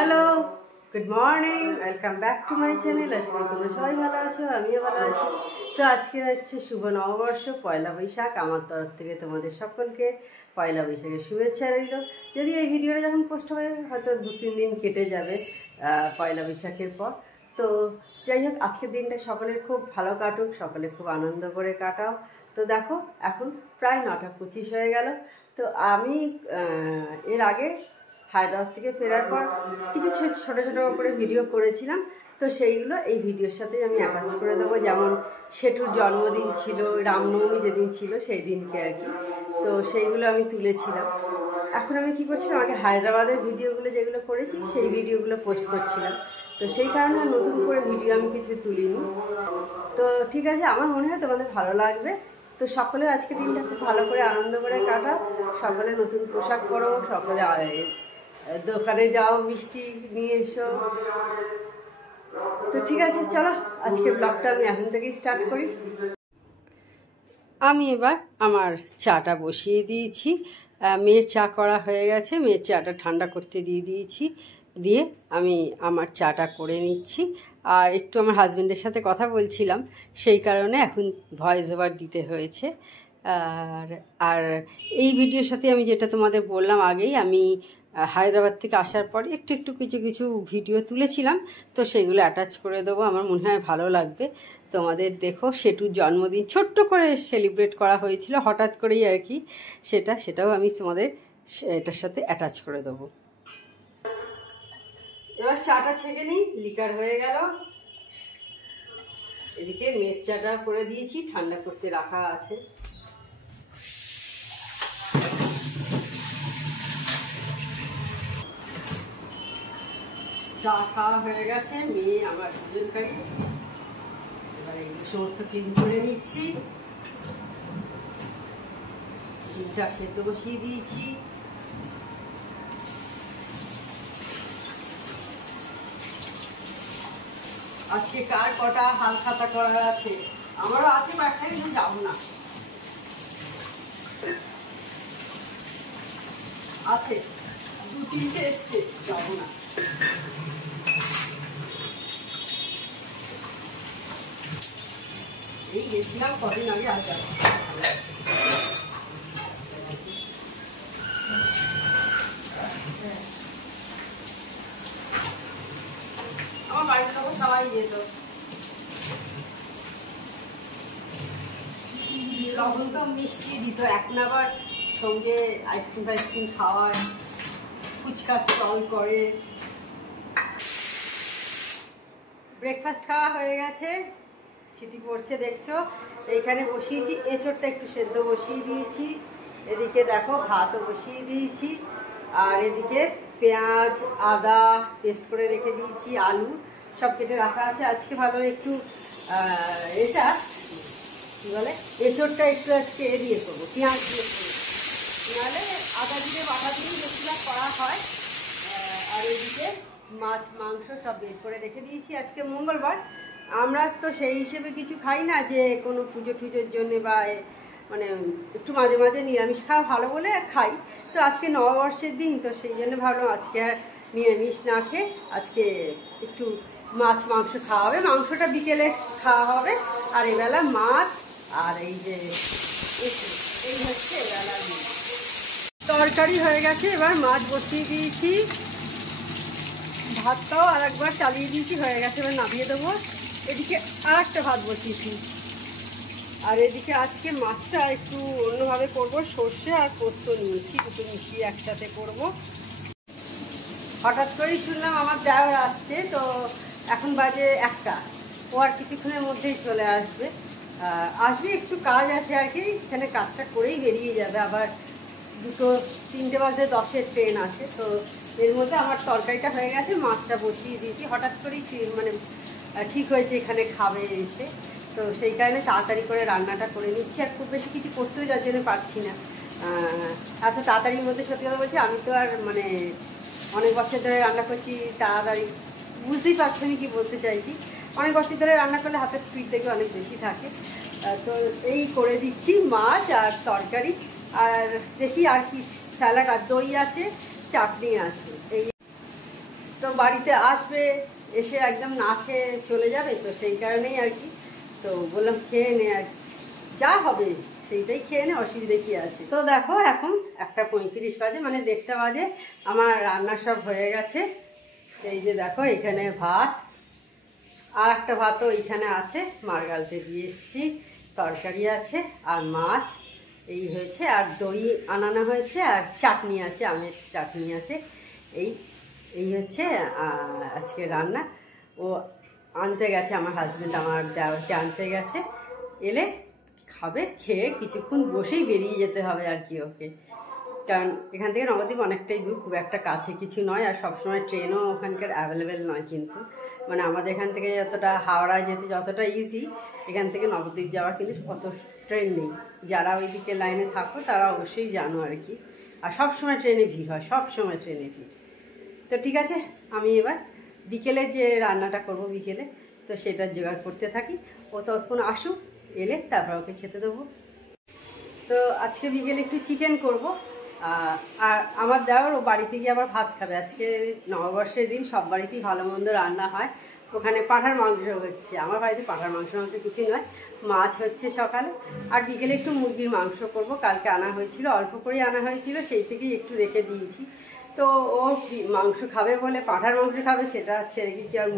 Hello, good morning, welcome back to my channel. আসলে তোমরা সবাই ভালো আছো, আমিও ভালো আছি। তো আজকে হচ্ছে শুভ নববর্ষ, পয়লা বৈশাখ। আমার তরফ থেকে তোমাদের সকলকে পয়লা বৈশাখের শুভেচ্ছা রইল। যদি এই ভিডিওটা যখন পোস্ট হবে হয়তো 2-3 দিন কেটে যাবে পয়লা বৈশাখের পর। তো যাই হোক, আজকের দিনটা সকলের খুব ভালো কাটুক, সকলে খুব আনন্দ করে কাটাও। তো দেখো, এখন প্রায় 9:25 হয়ে গেল। তো আমি এর আগে হায়দ্রাবাদ থেকে ফেরার পর কিছু ছোটো ছোটো করে ভিডিও করেছিলাম। তো সেইগুলো এই ভিডিওর সাথে আমি অ্যাটাচ করে দেবো। যেমন সেটুর জন্মদিন ছিল, রামনবমী যেদিন ছিল সেই দিনকে আর কি। তো সেইগুলো আমি তুলেছিলাম। এখন আমি কি করছিলাম, আগে হায়দ্রাবাদের ভিডিওগুলো যেগুলো করেছি সেই ভিডিওগুলো পোস্ট করছিলাম। তো সেই কারণে নতুন করে ভিডিও আমি কিছু তুলিনি। তো ঠিক আছে, আমার মনে হয় তোমাদের ভালো লাগবে। তো সকলে আজকে দিনটা খুব ভালো করে আনন্দ করে কাটাও। সকলে নতুন পোশাক পরো, সকলে দোকানে যাও, মিষ্টি নিয়ে এসো। তো ঠিক আছে, চলো আজকে ব্লগটা আমি এখন থেকেই স্টার্ট করি। আমি এবার আমার চাটা বসিয়ে দিয়েছি। মেয়ের চা করা হয়ে গেছে, মেয়ের চাটা ঠান্ডা করতে দিয়ে দিয়েছি। দিয়ে আমি আমার চাটা করে নিচ্ছি। আর একটু আমার হাজব্যান্ডের সাথে কথা বলছিলাম, সেই কারণে এখন ভয়েস ওভার দিতে হয়েছে। আর এই ভিডিওর সাথে আমি যেটা তোমাদের বললাম আগেই, আমি হায়দ্রাবাদ থেকে আসার পর একটু একটু কিছু ভিডিও তুলেছিলাম। তো সেগুলো অ্যাটাচ করে দেবো, আমার মনে হয় ভালো লাগবে তোমাদের। দেখো, সেটুর জন্মদিন ছোট্ট করে সেলিব্রেট করা হয়েছিল হঠাৎ করেই আর কি। সেটাও আমি তোমাদের এটার সাথে অ্যাটাচ করে দেবো। এবার চাটা ছেঁকে নিই, লিকার হয়ে গেল। এদিকে মেয়ের চাটা করে দিয়েছি, ঠান্ডা করতে রাখা আছে। চা খাওয়া হয়ে গেছে, মেয়ে আমার দুজনকারই। এবার এগুলো সমস্ত ক্লিন করে নিচ্ছি। ডিমটা সেদ্ধ বসিয়ে দিয়েছি। আজকে কার কটা হাল খাতা করার আছে, আমারও আছে কয়েকটা, কিন্তু যাবো না, আছে 2-3টে এসছে, যাবো না। এই গেছিলাম কদিন আগে, আর যাবো। আমার বাড়ির লোক সবাই যেত, তখন তো মিষ্টি দিত, এখন আবার সঙ্গে আইসক্রিম খাওয়ায়, ফুচকা স্টল করে। ব্রেকফাস্ট খাওয়া হয়ে গেছে, সিটি পড়ছে দেখছো। এইখানে বসিয়েছি এঁচোড়টা একটু সেদ্ধ বসিয়ে দিয়েছি। এদিকে দেখো ভাতও বসিয়ে দিয়েছি। আর এদিকে পেঁয়াজ আদা পেস্ট করে রেখে দিয়েছি, আলু সব কেটে রাখা আছে। আজকে ভালো একটু এটা কী বলে, এঁচোড়টা একটু আজকে দিয়ে করবো, পেঁয়াজ দিয়ে করবো, নাহলে আদা দিয়ে বাটা দিয়ে বেশিরভাগ করা হয়। আর এদিকে মাছ মাংস সব বের করে রেখে দিয়েছি। আজকে মঙ্গলবার, আমরা তো সেই হিসেবে কিছু খাই না, যে কোনো পুজো টুজোর জন্যে বা মানে একটু মাঝে মাঝে নিরামিষ খাওয়া ভালো বলে খাই। তো আজকে নববর্ষের দিন, তো সেই জন্য ভাবলাম আজকে আর নিরামিষ না খেয়ে আজকে একটু মাছ মাংস খাওয়া হবে। মাংসটা বিকেলে খাওয়া হবে, আর এবেলা মাছ। আর এই যে এই হচ্ছে এবেলা তরকারি হয়ে গেছে, এবার মাছ বসিয়ে দিয়েছি। ভাতটাও আর একবার চালিয়ে দিয়েছি, হয়ে গেছে, এবার নামিয়ে দেবো। এদিকে আর একটা ভাত বসিয়েছি। আর এদিকে আজকে মাছটা একটু অন্যভাবে করব, সর্ষে আর পোস্ত নিয়েছি, দুটো মিশিয়ে একসাথে করব। হঠাৎ করেই শুনলাম আমার দেওর আসছে, তো এখন বাজে 1টা, ও আর কিছুক্ষণের মধ্যেই চলে আসবে। একটু কাজ আছে আর কি, এখানে কাজটা করেই বেরিয়ে যাবে। আবার 2-3টে বাজে 10-এর ট্রেন আছে। তো এর মধ্যে আমার তরকারিটা হয়ে গেছে, মাছটা বসিয়ে দিয়েছি। হঠাৎ করেই মানে ঠিক হয়েছে এখানে খাবে এসে, তো সেই কারণে তাড়াতাড়ি করে রান্নাটা করে নিচ্ছি। আর খুব বেশি কিছু করতেও যার জন্য পারছি না এত তাড়াতাড়ির মধ্যে। সত্যি কথা বলছি, আমি তো আর মানে অনেক বছর ধরে রান্না করছি তাড়াতাড়ি, বুঝতেই পারছি আমি কি বলতে চাইছি। অনেক বছর ধরে রান্না করলে হাতের স্পিড থেকে অনেক বেশি থাকে। তো এই করে দিচ্ছি মাছ আর তরকারি। আর দেখি আর কি স্যালাড, আর দই আছে, চাটনি আছে। এই তো বাড়িতে আসবে, এসে একদম না খেয়ে চলে যাবে, তো সেই কারণেই আর কি। তো বললাম খেয়ে নে, আর যা হবে সেইটাই খেয়ে নে, অসুবিধে কী আছে। তো দেখো এখন 1:35 বাজে, মানে 1:30 বাজে, আমার রান্না সব হয়ে গেছে। এই যে দেখো এখানে ভাত, আর একটা ভাতও এইখানে আছে, মার গালতে দিয়ে এসেছি, তরকারি আছে আর মাছ এই হয়েছে, আর দই আনানো হয়েছে, আর চাটনি আছে, আমের চাটনি আছে। এই এই হচ্ছে আজকে রান্না। ও আনতে গেছে, আমার হাজব্যান্ড আমার দেওরকে আনতে গেছে, এলে খাবে, খেয়ে কিছুক্ষণ বসেই বেরিয়ে যেতে হবে আর কি ওকে। কারণ এখান থেকে নবদ্বীপ অনেকটাই দূর, খুব একটা কাছে কিছু নয়, আর সবসময় ট্রেনও ওখানকার অ্যাভেলেবেল নয়। কিন্তু মানে আমাদের এখান থেকে যতটা হাওড়ায় যেতে যতটা ইজি, এখান থেকে নবদ্বীপ যাওয়ার কিন্তু অত ট্রেন নেই। যারা ওইদিকে লাইনে থাকো তারা অবশ্যই জানো আর কি। আর সবসময় ট্রেনে ভিড় হয়, সবসময় ট্রেনে ভিড়। তো ঠিক আছে, আমি এবার বিকেলে যে রান্নাটা করব বিকেলে, তো সেটা জোগাড় করতে থাকি। ও ততক্ষণ আসুক, এলে তারপর ওকে খেতে দেবো। তো আজকে বিকেলে একটু চিকেন করব, আর আমার দেওর ও বাড়িতে গিয়ে আবার ভাত খাবে। আজকে নববর্ষের দিন সব বাড়িতেই ভালো মন্দ রান্না হয়, ওখানে পাঁঠার মাংস হচ্ছে, আমার বাড়িতে পাঁঠার মাংস কিছু নয়, মাছ হচ্ছে সকালে, আর বিকেলে একটু মুরগির মাংস করব। কালকে আনা হয়েছিল, অল্প করেই আনা হয়েছিল, সেই থেকেই একটু রেখে দিয়েছি। তো ও মাংস খাবে বলে, পাঁঠার মাংস খাবে, সেটা ছেড়ে কি আর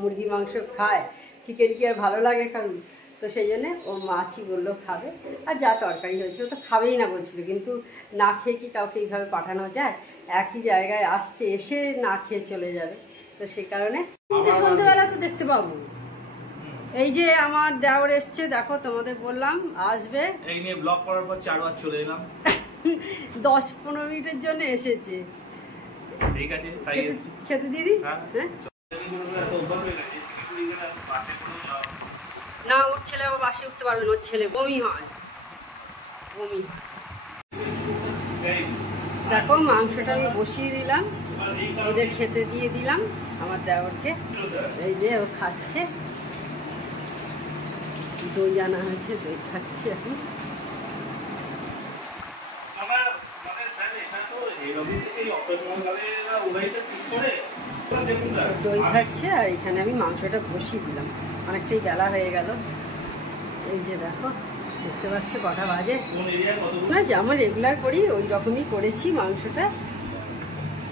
মুরগি মাংস খায়? চিকেন কি আর ভালো লাগে কারণ? তো সেই জন্যে ও মাছই বললো খাবে, আর যা তরকারি হয়েছে ও তো খাবেই না বলছিল। কিন্তু না খেয়ে কি কাউকে এইভাবে পাঠানো যায়? একই জায়গায় আসছে, এসে না খেয়ে চলে যাবে, তো সেই কারণে সন্ধ্যেবেলা তো দেখতে পাবো। এই যে আমার দেওর এসছে, দেখো তোমাদের বললাম আসবে, এই নিয়ে ব্লগ করার পর 4 বার চলে এলাম। 10-15 মিনিটের জন্য এসেছে। ঠিক আছে, খেতে দিদি। না, ওর ছেলে আবার বাসে উঠতে পারবে না, ওর ছেলে বমি হয়। দেখো মাংসটা আমি বসিয়ে দিলাম, ওদের খেতে দিয়ে দিলাম, আমার দেওরকে। এই যে ও খাচ্ছে, দই আনা হয়েছে, দই খাচ্ছে এখন। দই খাচ্ছে, আর এখানে আমি মাংসটা বসিয়ে দিলাম, অনেকটাই বেলা হয়ে গেল। এই যে দেখো, দেখতে পাচ্ছ কটা বাজে। না, যেমন রেগুলার করি ওই রকমই করেছি মাংসটা।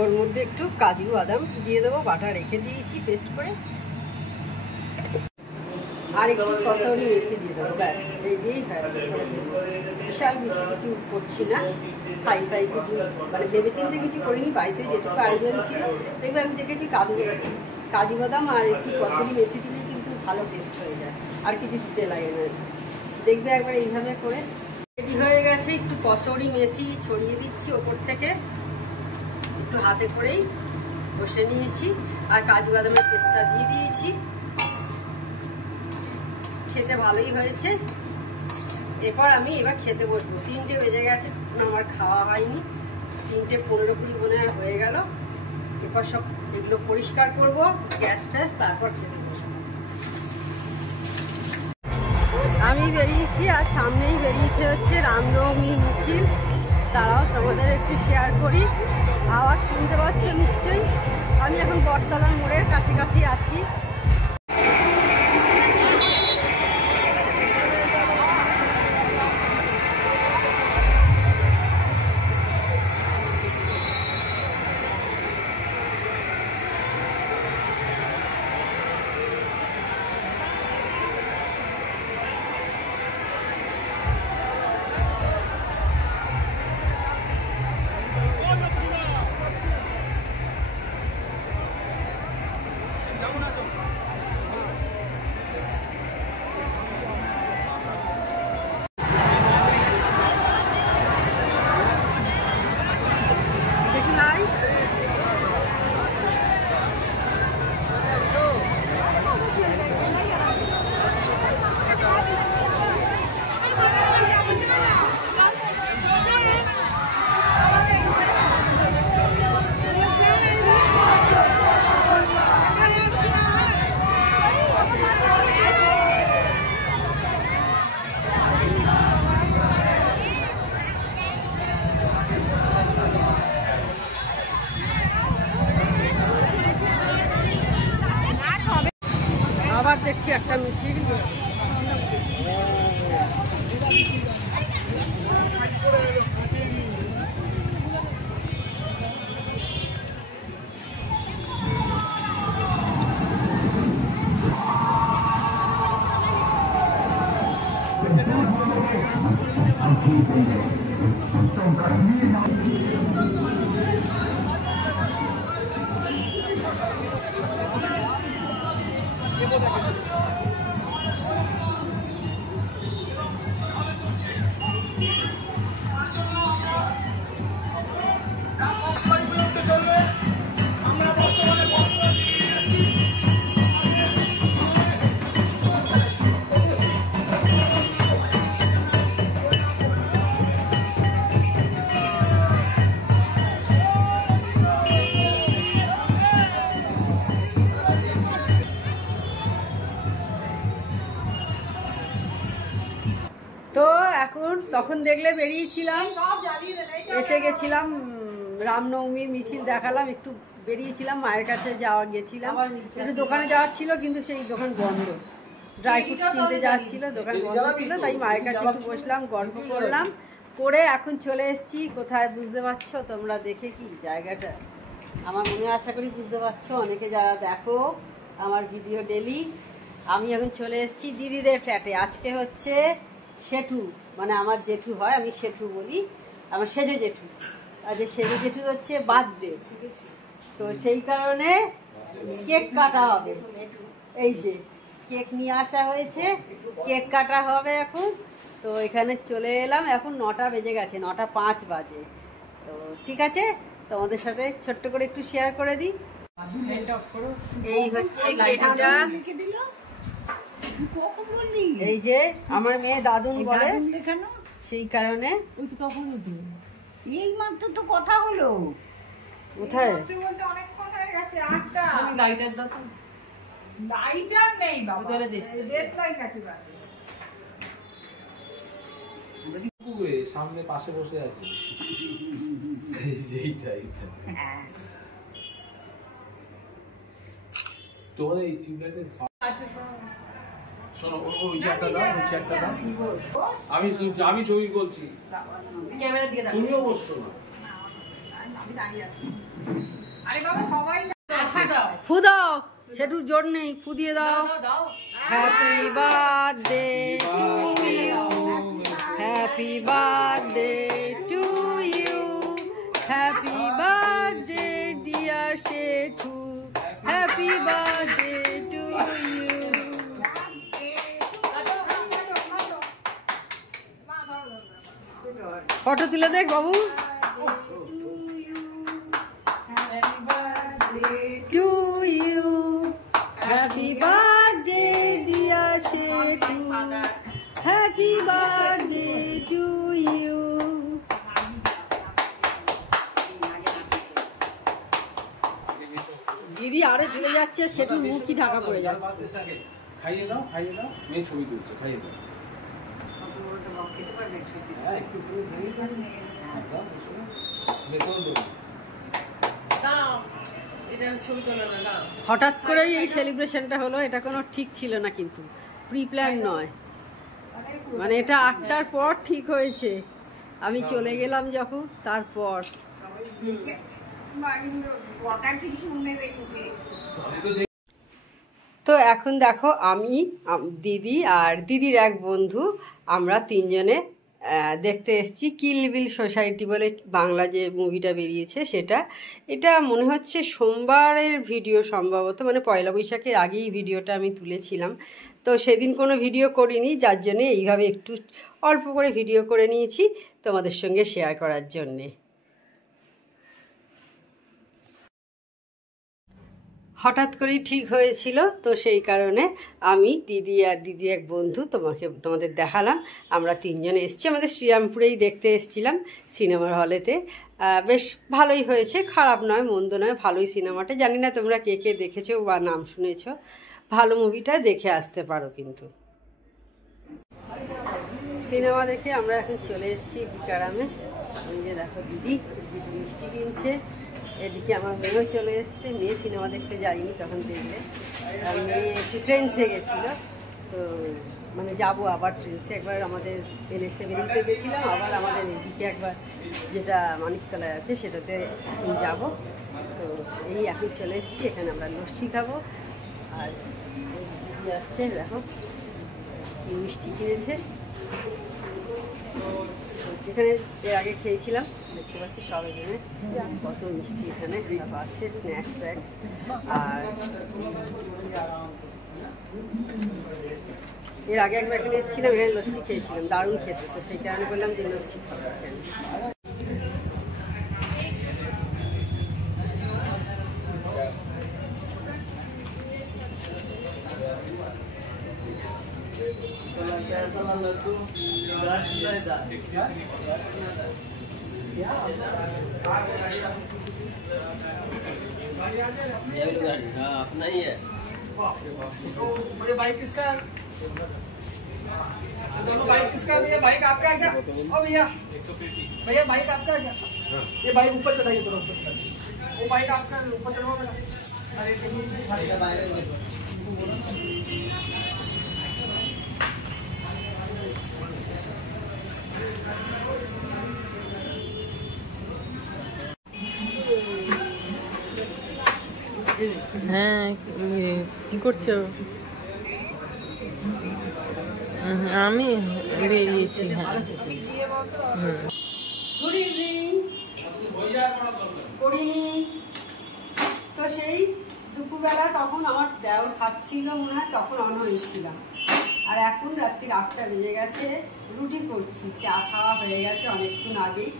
ওর মধ্যে একটু কাজু বাদাম দিয়ে দেবো, বাটা রেখে দিয়েছি পেস্ট করে, আর একটু কসৌরি মেথি দিয়ে দেবো, ব্যাস এই দিয়েই ব্যাস করে দেবো। বিশাল বেশি কিছু করছি না, ফাই কিছু মানে ভেবেচিন্তে কিছু করিনি, বাড়িতে যেটুকু আয়োজন ছিল। দেখবে আমি দেখেছি কাজু বাদাম আর একটু কসৌরি মেথি দিলে কিন্তু ভালো টেস্ট হয়ে যায়, আর কিছু দিতে লাগে না। দেখবে একবার এইভাবে করে। রেডি হয়ে গেছে, একটু কসৌরি মেথি ছড়িয়ে দিচ্ছি ওপর থেকে, একটু হাতে করেই বসে নিয়েছি, আর কাজু বাদামের পেস্টটা দিয়ে দিয়েছি। খেতে ভালোই হয়েছে। এরপর আমি এবার খেতে বসবো। 3টে বেজে গেছে, আমার খাওয়া হয়নি, 3:15-20 মনে হয়ে গেল। এরপর সব এগুলো পরিষ্কার করব, গ্যাস ফ্যাস, তারপর খেতে বসবো। আমি বেরিয়েছি, আর সামনেই বেরিয়েছে হচ্ছে রামনবমী মিছিল। তারাও তোমাদের একটু শেয়ার করি। আওয়াজ শুনতে পাচ্ছ নিশ্চয়ই। আমি এখন বটতলার মোড়ের কাছাকাছি আছি। একটা মিছিল। তো এখন তখন দেখলে বেরিয়েছিলাম, এতে গেছিলাম রামনবমী মিছিল দেখালাম, একটু বেরিয়েছিলাম মায়ের কাছে গেছিলাম, একটু দোকানে যাওয়ার ছিল কিন্তু সেই দোকান বন্ধ, ড্রাই ফ্রুটস কিনতে যাওয়ার ছিল, দোকান বন্ধ ছিল, তাই মায়ের কাছে একটু বসলাম, গল্প করলাম, করে এখন চলে এসেছি কোথায় বুঝতে পারছো তোমরা দেখে? কি জায়গাটা আমার মনে আশা করি বুঝতে পারছো অনেকে যারা দেখো আমার ভিডিও ডেলি। আমি এখন চলে এসেছি দিদিদের ফ্ল্যাটে। আজকে হচ্ছে সেঠু, মানে আমার জেঠু হয়, আমি সেঠু বলি, আমার সেজে জেঠু, আর যে সেজে জেঠুর হচ্ছে বার্থডে, তো সেই কারণে কেক কাটা হবে। এই যে কেক নিয়ে আসা হয়েছে, কেক কাটা হবে এখন। তো এখানে চলে এলাম, এখন 9টা বেজে গেছে, 9:05 বাজে। তো ঠিক আছে, তোমাদের সাথে ছোট্ট করে একটু শেয়ার করে দিই। এই হচ্ছে কেকটা, এই যে আমার মেয়ে দাদুন বলে, সেই কারণে এই মাত্র তো কথা হলো। কোথায় লাইটার নেই বাবা, সামনে পাশে বসে আছে। তোমার এই টিউবলাইটের শোনো, ওই চেয়ারটা দাও, ওই চেয়ারটা দাও। আমি ছবি বলছি, ক্যামেরা দিয়ে দাও, তুমিও বসছো না। আরে বাবা সবাই ফু দাও, সেটু জোর নেই, ফু দিয়ে দাও। Happy birthday to you, happy birthday to you, happy birthday dear Sethu, happy birthday to you. Photo তুলে দেখ বাবু। To you, happy birthday dear Shetu, happy birthday to you. দিদি আরে চলে যাচ্ছে, সেটুর মুখ কি ঢাকা পড়ে যাচ্ছে। খাইয়ে দাও, খাইয়ে দাও, মেয়ে ছবি তুলছে, খাইয়ে দাও। হ্যাঁ, একটু খাইয়ে দাও। হঠাৎ করেই এই সেলিব্রেশনটা হলো, এটা কোনো ঠিক ছিল না, কিন্তু প্রি প্ল্যান নয়, মানে এটা 8টার পর ঠিক হয়েছে, আমি চলে গেলাম যখন তারপর। তো এখন দেখো আমি, দিদি আর দিদির এক বন্ধু, আমরা তিনজনে দেখতে এসেছি কিল বিল সোসাইটি বলে বাংলা যে মুভিটা বেরিয়েছে সেটা। এটা মনে হচ্ছে সোমবারের ভিডিও সম্ভবত, মানে পয়লা বৈশাখের আগেই ভিডিওটা আমি তুলেছিলাম। তো সেদিন কোনো ভিডিও করিনি, যার জন্যে এইভাবে একটু অল্প করে ভিডিও করে নিয়েছি তোমাদের সঙ্গে শেয়ার করার জন্যে। হঠাৎ করেই ঠিক হয়েছিল, তো সেই কারণে আমি, দিদি আর দিদি এক বন্ধু তোমাদের দেখালাম। আমরা তিনজনে এসেছি, আমাদের শ্রীরামপুরেই দেখতে এসেছিলাম সিনেমার হলেতে। বেশ ভালোই হয়েছে, খারাপ নয় মন্দ নয়, ভালোই সিনেমাটা। জানি না তোমরা কে কে দেখেছো বা নাম শুনেছো, ভালো মুভিটা দেখে আসতে পারো। কিন্তু সিনেমা দেখে আমরা এখন চলে এসেছি বিকারামে। ওই যে দেখো দিদি মিষ্টি কিনছে, এদিকে আমার মেয়েও চলে এসছে, মেয়ে সিনেমা দেখতে যায়নি, তখন দেখলে। আর মেয়ে একটু ট্রেন্সে গেছিলো, তো মানে যাবো আবার ট্রেন্সে। একবার আমাদের NS-7 গেছিলাম, আবার আমাদের এদিকে একবার যেটা মানিকতলায় আছে সেটাতে এখন যাবো। তো এই এখন চলে এসেছি, এখানে আমরা লস্যি খাবো। আর আসছে দেখো কি মিষ্টি কিনেছে, এখানে এর আগে খেয়েছিলাম, দেখতে পাচ্ছি সব এখানে কত মিষ্টি এখানে সব আছে, স্ন্যাক্স ফ্যাক্স। আর এর আগে একবার এখানে এসেছিলাম, এখানে লস্যি খেয়েছিলাম, দারুণ খেতে, তো সেই কারণে বললাম যে লস্যি খাবো এখানে। अपना ही है। ये बाइक किसका है? दोनों बाइक किसका है भैया? बाइक आपका है क्या? ओ भैया, भैया बाइक आपका है क्या? ये बाइक ऊपर चढ़ाइए, थोड़ा ऊपर चढ़ाइए। वो बाइक आपका है, ऊपर चढ़ाओ बेटा। अरे হ্যাঁ, কি করছো? আমি বেরিয়েছি। হ্যাঁ, গুড ইভিনিং। করিনি তো, সেই দুপুরবেলা তখন আমার দেওর খাচ্ছিল মনে হয়, তখন অন হয়েছিলাম। আর এখন রাত্রির 8টা বেজে গেছে, রুটি করছি। চা খাওয়া হয়ে গেছে অনেকক্ষণ আগেই,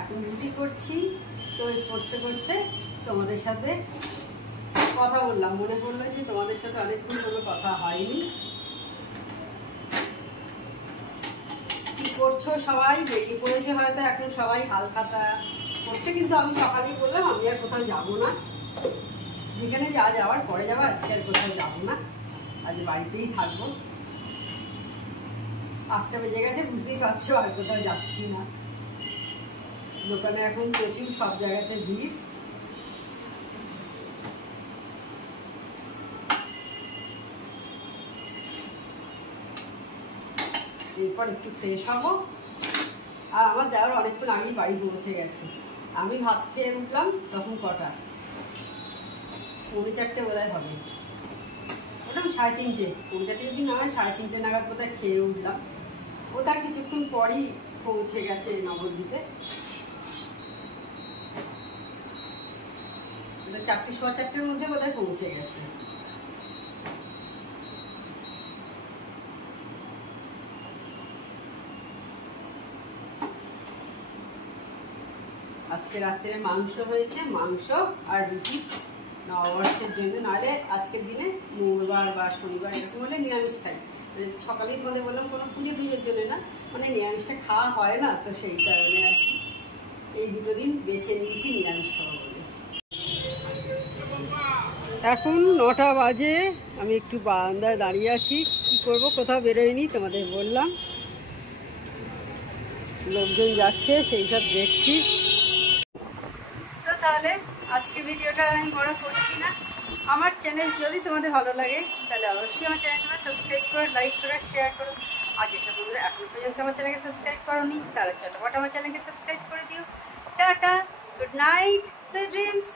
এখন রুটি করছি। তো করতে করতে তোমাদের সাথে কথা বললাম, মনে পড়লো যে তোমাদের সাথে অনেকক্ষণ কোনো কথা হয়নি। কি করছো সবাই? বেরিয়ে পড়েছে হয়তো এখন সবাই হালখাতা করছে, কিন্তু আমি সকালেই বললাম আমি আর কোথাও যাবো না, যেখানে যা যাওয়ার পরে যাবো, আজকে আর কোথাও যাবো না, আজ বাড়িতেই থাকবো। 8টা বেজে গেছে, বুঝতেই পারছো, আর কোথাও যাচ্ছি না। দোকানে এখন প্রচুর সব জায়গাতে ভিড়। এরপর একটু ফ্রেশ হবো। আর আমার দেওয়ার অনেকক্ষণ আগেই বাড়ি পৌঁছে গেছে। আমি ভাত খেয়ে উঠলাম তখন কটা, 4:45 বোধহয় হবে, ওটা 3:30, 4:45 যদি না হয় 3:30 নাগাদ বোধহয় খেয়ে উঠলাম। ও তার কিছুক্ষণ পরই পৌঁছে গেছে নবদ্বীপে। 4টে, 4:15-র মধ্যে বোধহয় পৌঁছে গেছে। আজকে রাত্রে মাংস হয়েছে, মাংস আর রুটি নববর্ষের জন্য। নাহলে আজকের দিনে মঙ্গলবার বা শনিবার এরকম হলে নিরামিষ খাই। মানে সকালেই তোমাদের বললাম কোনো পুজোর জন্য না, মানে নিরামিষটা খাওয়া হয় না, তো সেই কারণে আর কি এই দুটো দিন বেছে নিয়েছি নিরামিষ খাওয়া বলে। এখন 9টা বাজে, আমি একটু বারান্দায় দাঁড়িয়ে আছি। কি করব, কোথাও বেরোয়নি, তোমাদের বললাম। লোকজন যাচ্ছে, সেই সব দেখছি। তো তাহলে আজকে ভিডিওটা আমি বড় করছি না। আমার চ্যানেল যদি তোমাদের ভালো লাগে তাহলে অবশ্যই আমার চ্যানেল তোমরা সাবস্ক্রাইব করো, লাইক করো, শেয়ার করো। আর যেসব বন্ধুরা এখনো পর্যন্ত আমার চ্যানেলকে সাবস্ক্রাইব করোনি তারা চটপট আমার চ্যানেলকে সাবস্ক্রাইব করে দিও। Tata, good night, sweet dreams.